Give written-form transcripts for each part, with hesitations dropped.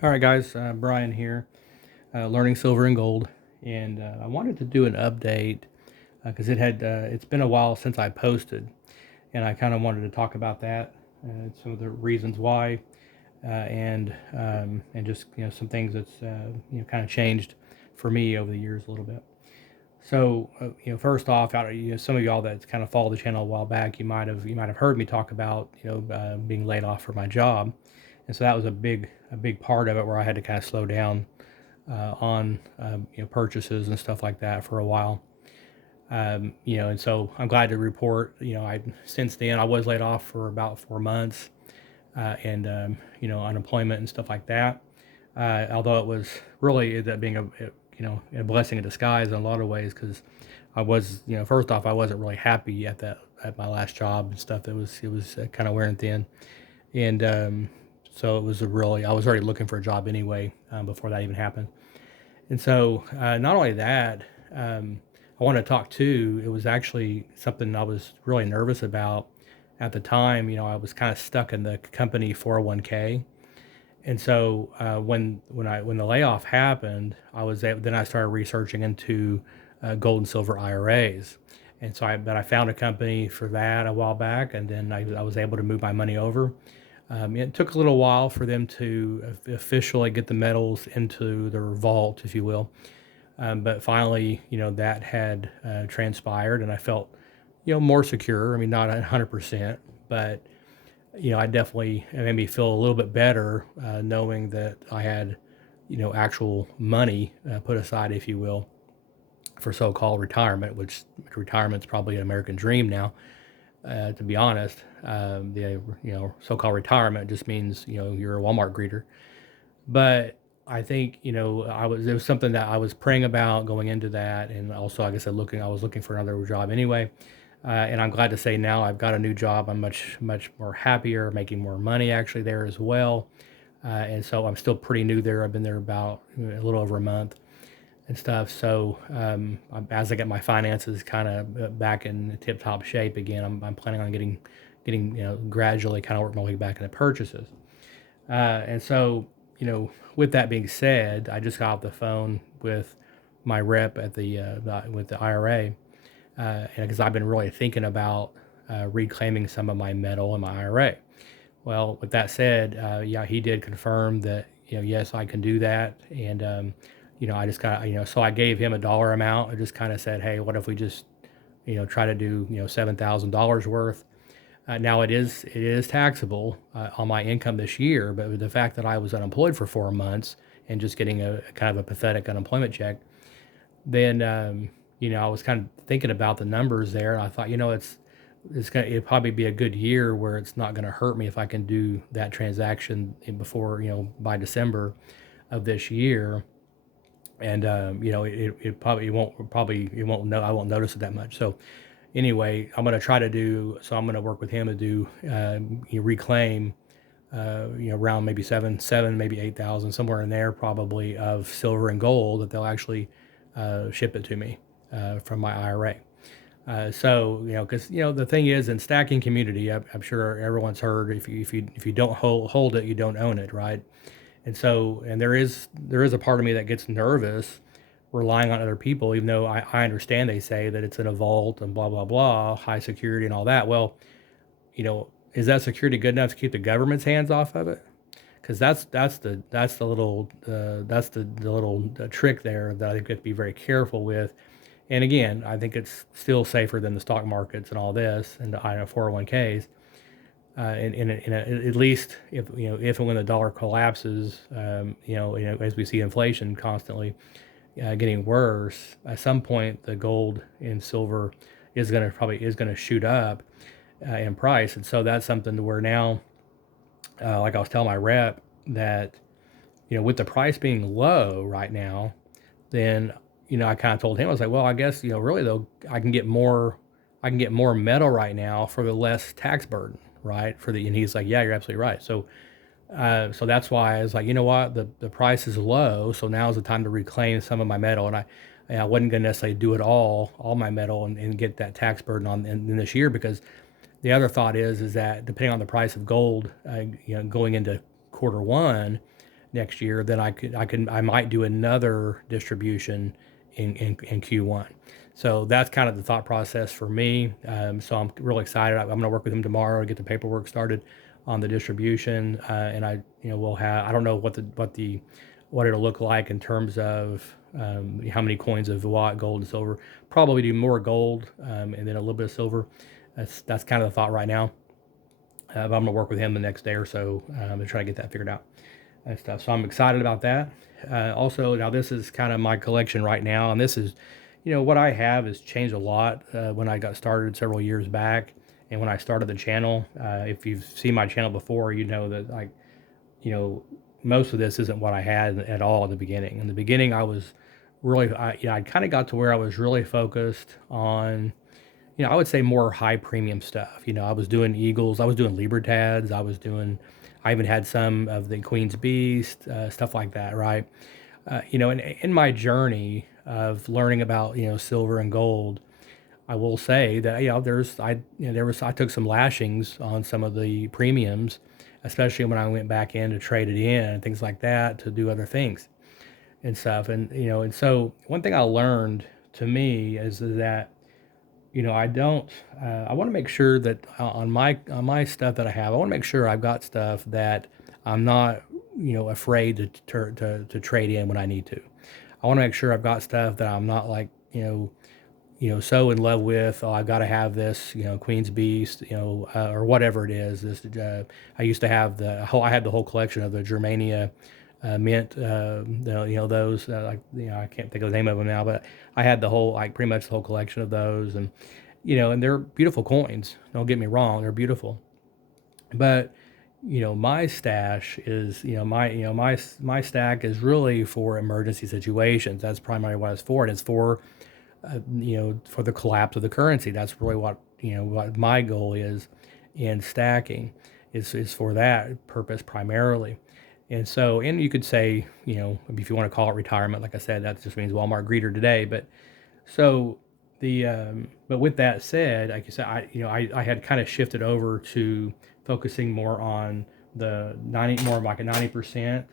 All right, guys, Brian here, learning silver and gold, and I wanted to do an update because it's been a while since I posted, and I kind of wanted to talk about that, some of the reasons why, and just some things that's kind of changed for me over the years a little bit. So first off, some of y'all that kind of followed the channel a while back, you might have heard me talk about being laid off for my job, and so that was a big part of it where I had to kind of slow down on purchases and stuff like that for a while. And so I'm glad to report, I since then I was laid off for about 4 months, and unemployment and stuff like that. Although it was really ended up being a blessing in disguise in a lot of ways because I was, first off, I wasn't really happy at my last job and stuff. It was kind of wearing thin, and so it was a really I was already looking for a job anyway before that even happened. And so, not only that, I want to talk too. It was actually something I was really nervous about at the time. I was kind of stuck in the company 401k, and so when the layoff happened, then I started researching into gold and silver IRAs. And so I found a company for that a while back, and then I was able to move my money over. It took a little while for them to officially get the metals into their vault, if you will. But finally, that had transpired, and I felt, more secure. I mean, not 100%, but I definitely it made me feel a little bit better knowing that I had, actual money put aside, if you will, for so-called retirement, which retirement's probably an American dream now. To be honest, the so-called retirement just means you're a Walmart greeter. But I think it was something that I was praying about going into that, and also like I said, I was looking for another job anyway, and I'm glad to say now I've got a new job. I'm much more happier, making more money actually there as well, and so I'm still pretty new there. I've been there about a little over a month and stuff. So as I get my finances kind of back in tip top shape again, I'm planning on getting gradually kind of work my way back into purchases. And so, with that being said, I just got off the phone with my rep at with the IRA, and because I've been really thinking about reclaiming some of my metal in my IRA. Well, with that said, yeah, he did confirm that yes, I can do that, and I just got so I gave him a dollar amount. I just kind of said, hey, what if we just try to do $7,000 worth. Now it is taxable on my income this year, but with the fact that I was unemployed for 4 months and just getting a kind of a pathetic unemployment check, then I was kind of thinking about the numbers there, and I thought, it'd probably be a good year where it's not going to hurt me if I can do that transaction before by December of this year, and it won't know I won't notice it that much. So anyway, I'm going to work with him to do reclaim around maybe seven maybe 8,000 somewhere in there probably of silver and gold that they'll actually ship it to me from my IRA. So because the thing is in stacking community, I'm sure everyone's heard if you don't hold it, you don't own it, right? And so there is a part of me that gets nervous relying on other people, even though I understand they say that it's in a vault and blah blah blah, high security and all that. Well, is that security good enough to keep the government's hands off of it? Because that's the little trick there that I think we have to be very careful with. And again, I think it's still safer than the stock markets and all this and the 401ks. At least if and when the dollar collapses, as we see inflation constantly getting worse, at some point the gold and silver is going to shoot up in price, and so that's something to where now, like I was telling my rep that with the price being low right now, then I kind of told him I was like, well, I guess really though I can get more metal right now for the less tax burden, right? And he's like, yeah, you're absolutely right. So that's why I was like, you know what, the price is low, so now is the time to reclaim some of my metal, and I wasn't going to necessarily do it all my metal and get that tax burden on in this year because the other thought is that depending on the price of gold, going into quarter one, next year, then I might do another distribution in Q1. So that's kind of the thought process for me. So I'm really excited. I'm going to work with him tomorrow to get the paperwork started on the distribution, and we'll have, I don't know what it'll look like in terms of how many coins of what, gold and silver. Probably do more gold, and then a little bit of silver. That's kind of the thought right now. But I'm gonna work with him the next day or so to try to get that figured out and stuff. So I'm excited about that. Also, now this is kind of my collection right now, and this is, what I have has changed a lot when I got started several years back, and when I started the channel. If you've seen my channel before, you know that you know, most of this isn't what I had at all in the beginning. In the beginning, I was really, I kind of got to where I was really focused on, I would say more high premium stuff. I was doing Eagles, I was doing Libertads, I even had some of the Queen's Beast, stuff like that, right? In my journey of learning about, silver and gold, I will say that, I took some lashings on some of the premiums, especially when I went back in to trade it in and things like that to do other things and stuff. And so one thing I learned to me is that, I don't. I want to make sure that on my stuff that I have, I want to make sure I've got stuff that I'm not, afraid to trade in when I need to. I want to make sure I've got stuff that I'm not like, so in love with. Oh, I've got to have this, Queen's Beast, or whatever it is. This, I used to have I had the whole collection of the Germania mint, those, I can't think of the name of them now, but I had the whole, like pretty much the whole collection of those, and they're beautiful coins. Don't get me wrong, they're beautiful. But, my stash is, my stack is really for emergency situations. That's primarily what it's for. And it's for, for the collapse of the currency. That's really what my goal is in stacking is for that purpose primarily. And so, and you could say, if you want to call it retirement, like I said, that just means Walmart greeter today. But so but with that said, like I said, I had kind of shifted over to focusing more on the 90, more of like a 90%.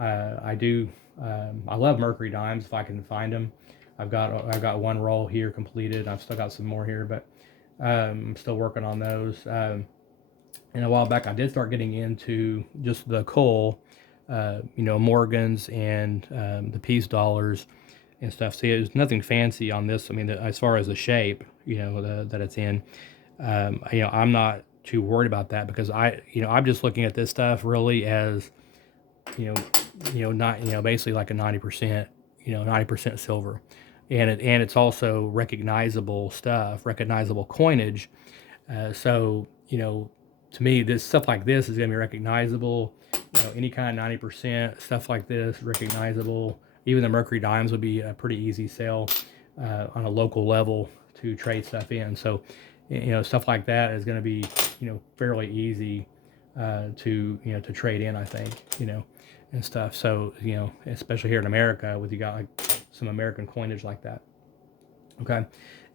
I do, I love Mercury dimes if I can find them. I've got one roll here completed. I've still got some more here, but I'm still working on those. And a while back, I did start getting into just the coal, Morgans and the peace dollars and stuff. See, there's nothing fancy on this. I mean, as far as the shape, that it's in, I'm not too worried about that because I'm just looking at this stuff really as, not, basically like a 90%, 90% silver. And it's also recognizable stuff, recognizable coinage. So, to me, this stuff like this is going to be recognizable. Any kind of 90% stuff like this, recognizable. Even the Mercury dimes would be a pretty easy sale on a local level to trade stuff in. So, stuff like that is going to be, fairly easy to trade in, I think, and stuff. So, especially here in America, with you got like some American coinage like that. Okay,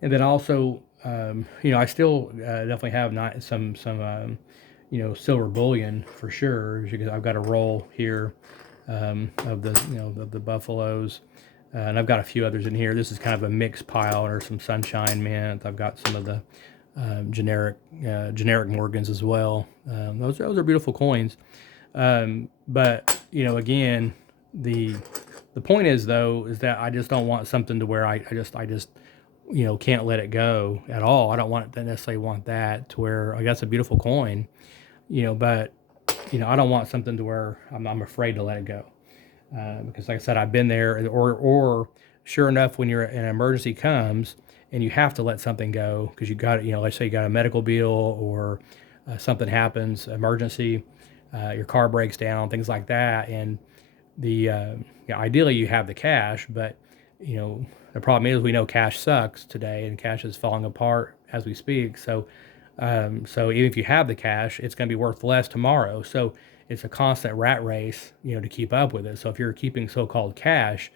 and then also, I still definitely have not some silver bullion for sure, because I've got a roll here of the buffaloes, and I've got a few others in here. This is kind of a mixed pile, or some sunshine mint. I've got some of the generic Morgans as well. Those are beautiful coins, but again, the point is though is that I just don't want something to where I just can't let it go at all. I don't necessarily want that to where, like, that's a beautiful coin, but I don't want something to where I'm afraid to let it go, because like I said, I've been there, or sure enough, when an emergency comes and you have to let something go because you got, let's say you got a medical bill, or something happens, emergency, your car breaks down, things like that, and ideally you have the cash, but the problem is we know cash sucks today, and cash is falling apart as we speak. So even if you have the cash, it's going to be worth less tomorrow. So it's a constant rat race, to keep up with it. So if you're keeping so-called cash,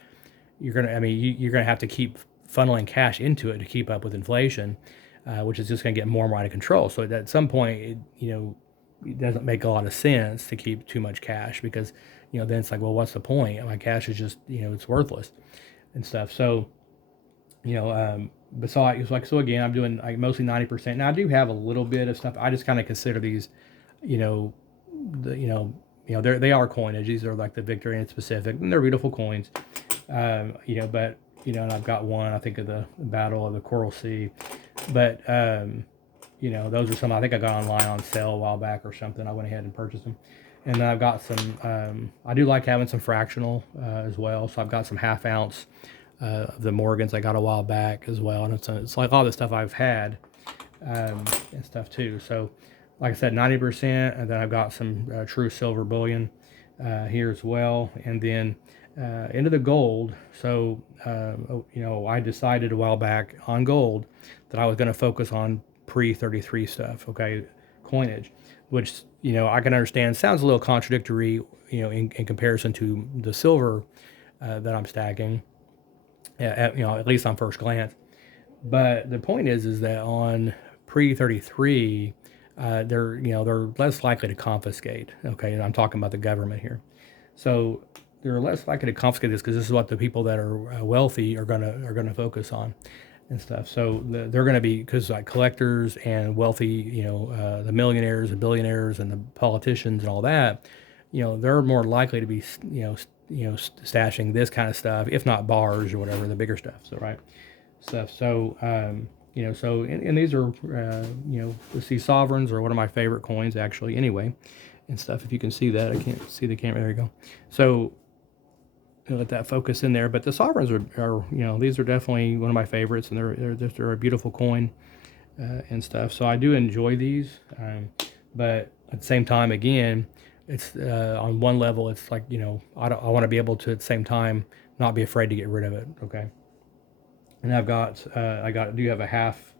you're gonna have to keep funneling cash into it to keep up with inflation, which is just going to get more and more out of control. So at some point, it doesn't make a lot of sense to keep too much cash because, then it's like, well, what's the point? My cash is just, it's worthless and stuff. So, besides, like, so again, I'm doing like mostly 90%. Now I do have a little bit of stuff. I just kind of consider these, you know, the, they are coinage. These are like the Victorian specific, and they're beautiful coins. But and I've got one. I think of the Battle of the Coral Sea, but those are some I think I got online on sale a while back or something. I went ahead and purchased them, and then I've got some. I do like having some fractional as well, so I've got some half ounce of the Morgans I got a while back as well, and it's like all the stuff I've had and stuff too. So, like I said, 90%, and then I've got some true silver bullion here as well, and then into the gold. So, I decided a while back on gold that I was going to focus on pre-33 stuff, okay, coinage, which I can understand sounds a little contradictory, in comparison to the silver that I'm stacking, at least on first glance. But the point is that on pre-33, they're less likely to confiscate. Okay, and I'm talking about the government here. So they're less likely to confiscate this because this is what the people that are wealthy are gonna focus on and stuff. So they're going to be, because like collectors and wealthy, the millionaires, the billionaires, and the politicians and all that, they're more likely to be, stashing this kind of stuff, if not bars or whatever, the bigger stuff. So right stuff. So and these are let's see, sovereigns are one of my favorite coins actually. Anyway, and stuff. If you can see that, I can't see the camera. There you go. So let that focus in there. But the sovereigns are these are definitely one of my favorites, and they're a beautiful coin and stuff. So I do enjoy these, but at the same time, again, it's on one level, it's like I want to be able to at the same time not be afraid to get rid of it. Okay, and I do have a half.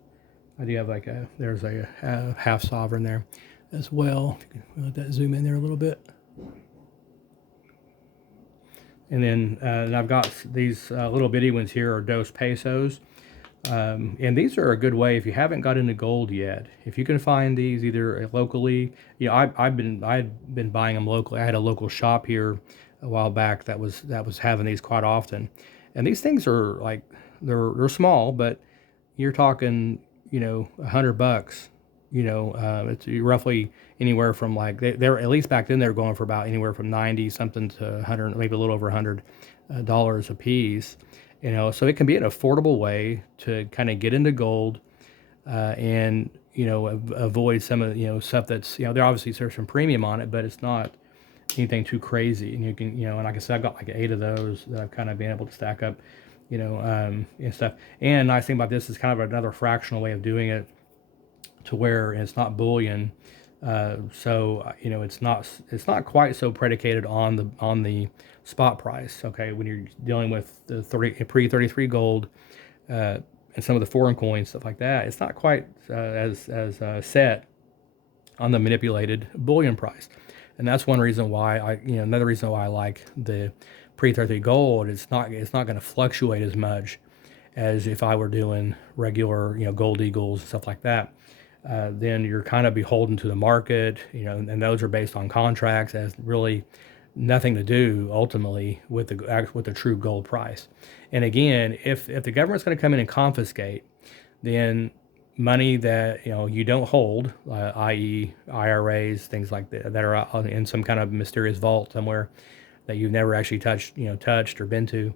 I do have like there's a half sovereign there as well. If you can let that zoom in there a little bit. And then I've got these little bitty ones here are dos pesos. And these are a good way if you haven't got into gold yet. If you can find these either locally, I've been buying them locally. I had a local shop here a while back that was having these quite often. And these things are like they're small, but you're talking $100. It's roughly anywhere from like they're at least back then they were going for about anywhere from 90 something to 100, maybe a little over $100 a piece. So it can be an affordable way to kind of get into gold and avoid some of stuff that's there obviously there's some premium on it, but it's not anything too crazy. And you can and like I said, I've got like 8 of those that I've kind of been able to stack up, and stuff. And nice thing about this is kind of another fractional way of doing it, to where it's not bullion, so it's not quite so predicated on the spot price. Okay, when you're dealing with the pre-33 gold and some of the foreign coins, stuff like that, it's not quite as set on the manipulated bullion price, and that's one reason why another reason why I like the pre-33 gold. It's not going to fluctuate as much as if I were doing regular gold eagles and stuff like that. Then you're kind of beholden to the market, and those are based on contracts, as really nothing to do ultimately with the true gold price. And again, if the government's going to come in and confiscate, then money that you don't hold, i.e. IRAs, things like that are in some kind of mysterious vault somewhere that you've never actually touched or been to.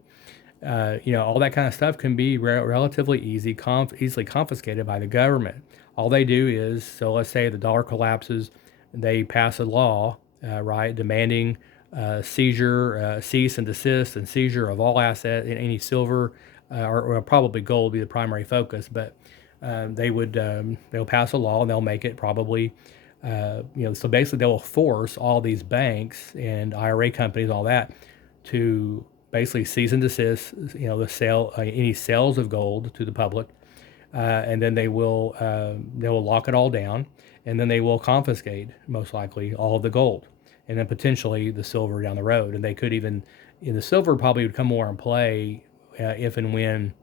All that kind of stuff can be relatively easily confiscated by the government. All they do is, so let's say the dollar collapses, they pass a law, right, demanding seizure, cease and desist and seizure of all assets, any silver or probably gold be the primary focus, but they'll pass a law and they'll make it probably, so basically they will force all these banks and IRA companies, all that, to basically cease and desist, the sale, any sales of gold to the public, and then they will lock it all down, and then they will confiscate most likely all of the gold, and then potentially the silver down the road. And they could even, the silver probably would come more in play if and when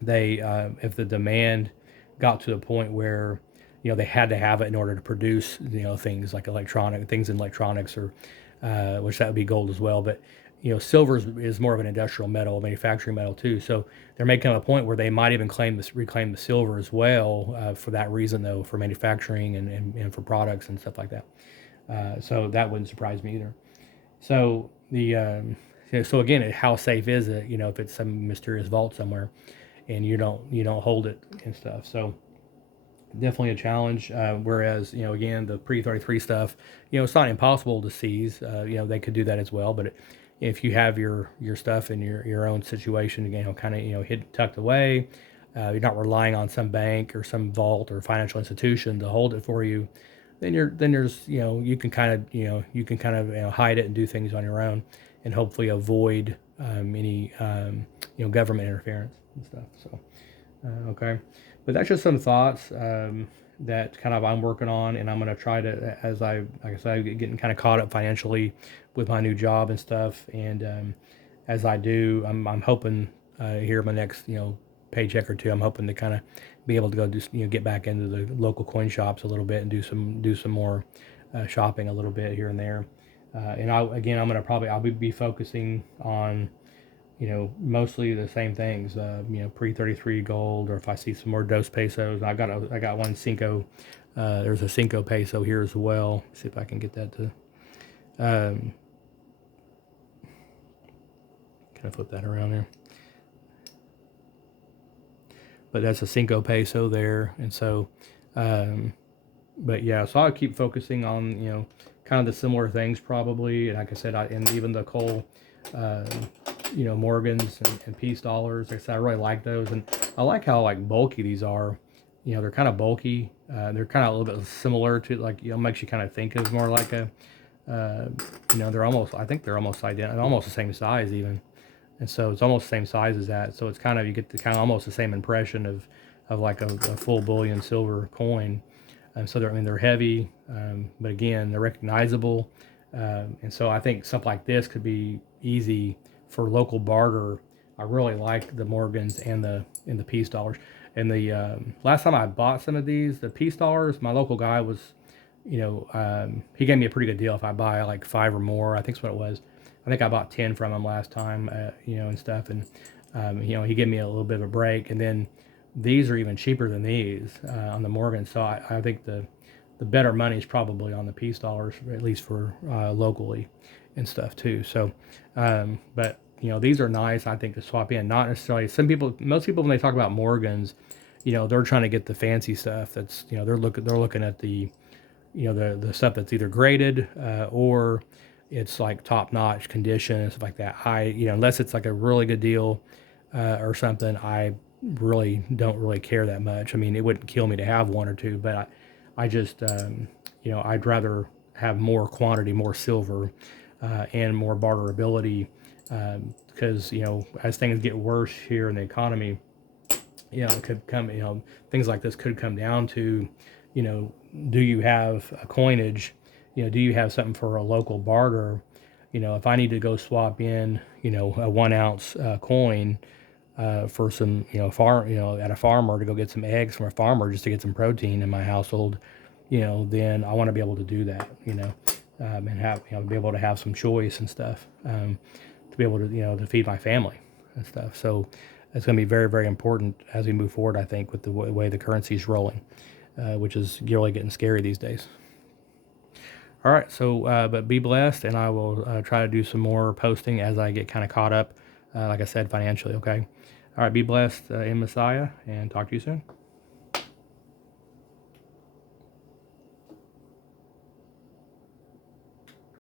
if the demand got to the point where they had to have it in order to produce, things like things in electronics, or which that would be gold as well. But silver is more of an industrial metal, manufacturing metal too. So there may come a point where they might even reclaim the silver as well, for that reason, though, for manufacturing and for products and stuff like that. So that wouldn't surprise me either. So so again, how safe is it? If it's some mysterious vault somewhere and you don't hold it and stuff. So definitely a challenge. Whereas, again, the pre-33 stuff, it's not impossible to seize. They could do that as well. But if you have your stuff in your own situation, kind of, hid tucked away, you're not relying on some bank or some vault or financial institution to hold it for you. Then there's, you can kind of hide it and do things on your own, and hopefully avoid any government interference and stuff. So. Okay, but that's just some thoughts that kind of I'm working on, and I'm going to try to, like I said, getting kind of caught up financially with my new job and stuff. And as I do, I'm hoping here my next paycheck or two, I'm hoping to kind of be able to go get back into the local coin shops a little bit and do some more shopping a little bit here and there. And I'm gonna I'll be focusing on mostly the same things, pre-33 gold, or if I see some more dos pesos. I got one Cinco, there's a Cinco peso here as well. See if I can get that to, kind of flip that around there. But that's a Cinco peso there. And so, but yeah, so I'll keep focusing on, kind of the similar things probably. And like I said, and even the coal, Morgans and peace dollars. Like I said, I really like those, and I like how bulky these are. They're kind of bulky. They're kind of a little bit similar to makes you kind of think of more like a, I think they're almost identical, almost the same size even, and so it's almost the same size as that. So it's kind of, you get the kind of almost the same impression of like a full bullion silver coin. So they're heavy, but again, they're recognizable. And so I think something like this could be easy for local barter. I really like the Morgans and the peace dollars. And the last time I bought some of these, the peace dollars, my local guy was, he gave me a pretty good deal if I buy like 5 or more. I think that's what it was. I think I bought 10 from him last time, and stuff. And he gave me a little bit of a break. And then these are even cheaper than these on the Morgan. So I think the better money is probably on the peace dollars, at least for locally and stuff too. So, but these are nice, I think, to swap in. Not necessarily most people when they talk about Morgans, they're trying to get the fancy stuff. That's they're looking at the the stuff that's either graded or it's like top notch condition and stuff like that. Unless it's like a really good deal or something, I really don't really care that much. I mean, it wouldn't kill me to have one or two, but I just I'd rather have more quantity, more silver, and more barterability, because as things get worse here in the economy, it could come, things like this could come down to, do you have a coinage, do you have something for a local barter? If I need to go swap in, a 1 ounce coin for some, at a farmer, to go get some eggs from a farmer just to get some protein in my household, then I want to be able to do that, and have, be able to have some choice and stuff, to be able to, to feed my family and stuff. So it's going to be very, very important as we move forward, I think, with the way the currency is rolling, which is really getting scary these days. All right, so but be blessed, and I will try to do some more posting as I get kind of caught up, like I said, financially. Okay. All right, be blessed in Messiah, and talk to you soon.